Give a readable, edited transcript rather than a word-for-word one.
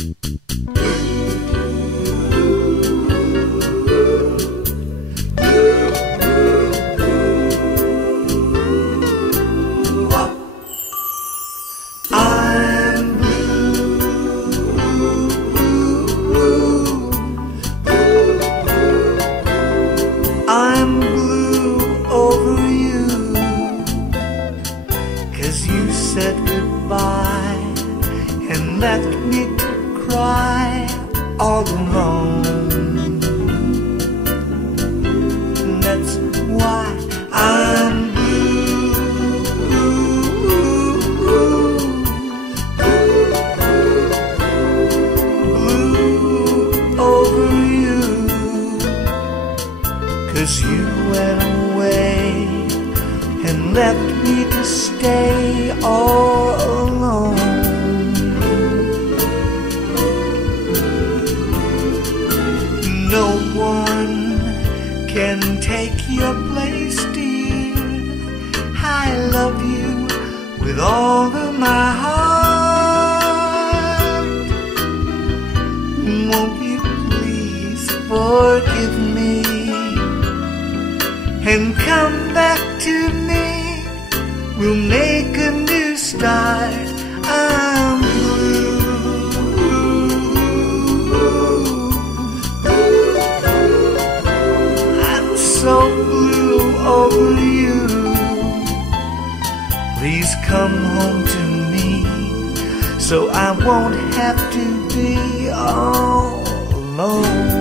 I'm blue over you, 'cause you said goodbye and left me to cry all alone. That's why I'm you went away and left me to stay all alone. No one can take your place, dear. I love you with all of my heart. Won't you please forgive me and come back to me? We'll make a new start. I'm blue. I'm so blue over you. Please come home to me so I won't have to be all alone.